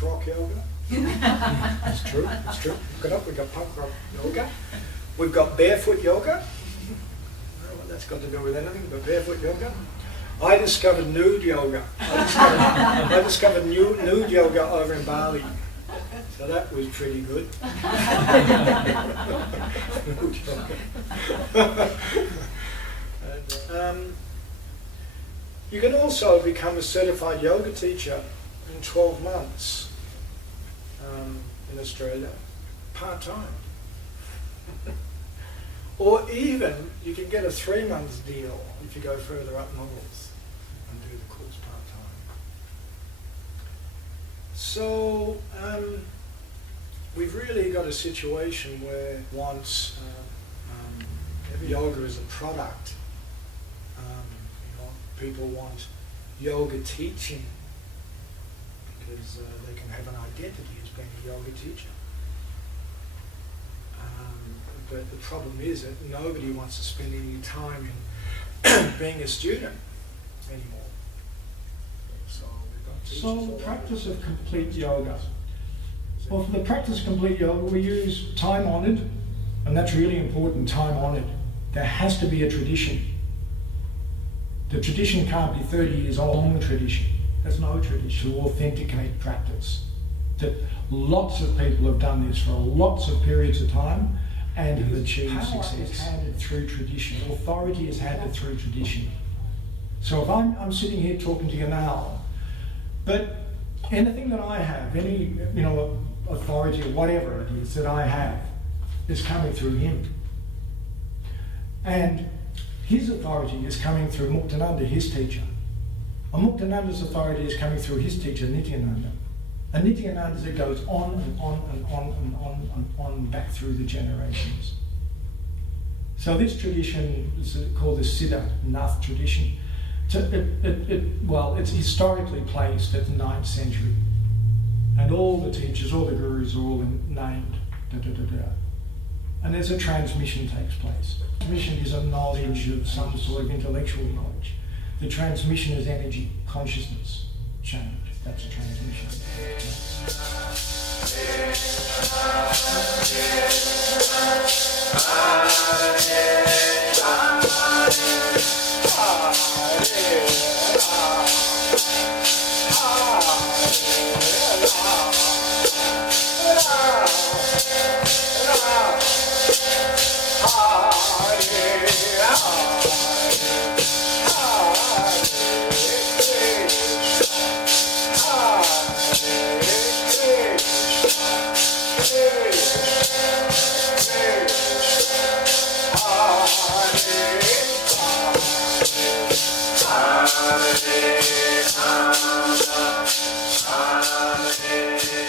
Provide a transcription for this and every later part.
punk rock yoga. It's true, it's true. Look it up, we've got punk rock yoga. We've got barefoot yoga. I don't know what that's got to do with anything, but barefoot yoga. I discovered nude yoga. I discovered nude yoga over in Bali. So that was pretty good. Nude yoga. And, you can also become a certified yoga teacher in 12 months in Australia, part-time. Or even you can get a 3-month deal if you go further up north and do the course part-time. So we've really got a situation where once yoga is a product, people want yoga teaching because they can have an identity as being a yoga teacher. But the problem is that nobody wants to spend any time in being a student anymore. So we've got teachers So the practice of complete yoga. Well, for the practice of complete yoga, we use time-honoured, and that's really important, time-honoured. There has to be a tradition. The tradition can't be 30 years old, long tradition. There's no tradition to authenticate practice. That lots of people have done this for lots of periods of time and have achieved success. Power is handed through tradition. Authority is handed through tradition. So if I'm sitting here talking to you now, but anything that I have, any authority or whatever it is that I have, is coming through him. And his authority is coming through Muktananda, his teacher. And Muktananda's authority is coming through his teacher, Nityananda. And Nityananda, as it goes on and on and on and on and on back through the generations. So this tradition is called the Siddha Nath tradition. It's historically placed at the 9th century. And all the teachers, all the gurus are all named. And there's a transmission takes place. Transmission is a knowledge of some sort of intellectual knowledge. The transmission is energy, consciousness, change. That's a transmission.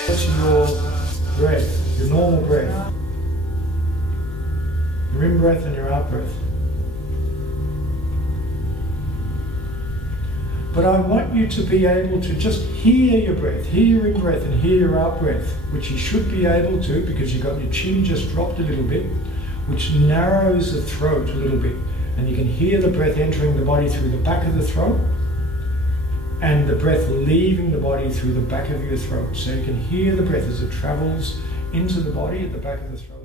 That's your breath, your normal breath. Your in-breath and your out-breath. But I want you to be able to just hear your breath, hear your in-breath and hear your out-breath, which you should be able to because you've got your chin just dropped a little bit, which narrows the throat a little bit. And you can hear the breath entering the body through the back of the throat and the breath leaving the body through the back of your throat. So you can hear the breath as it travels into the body at the back of the throat.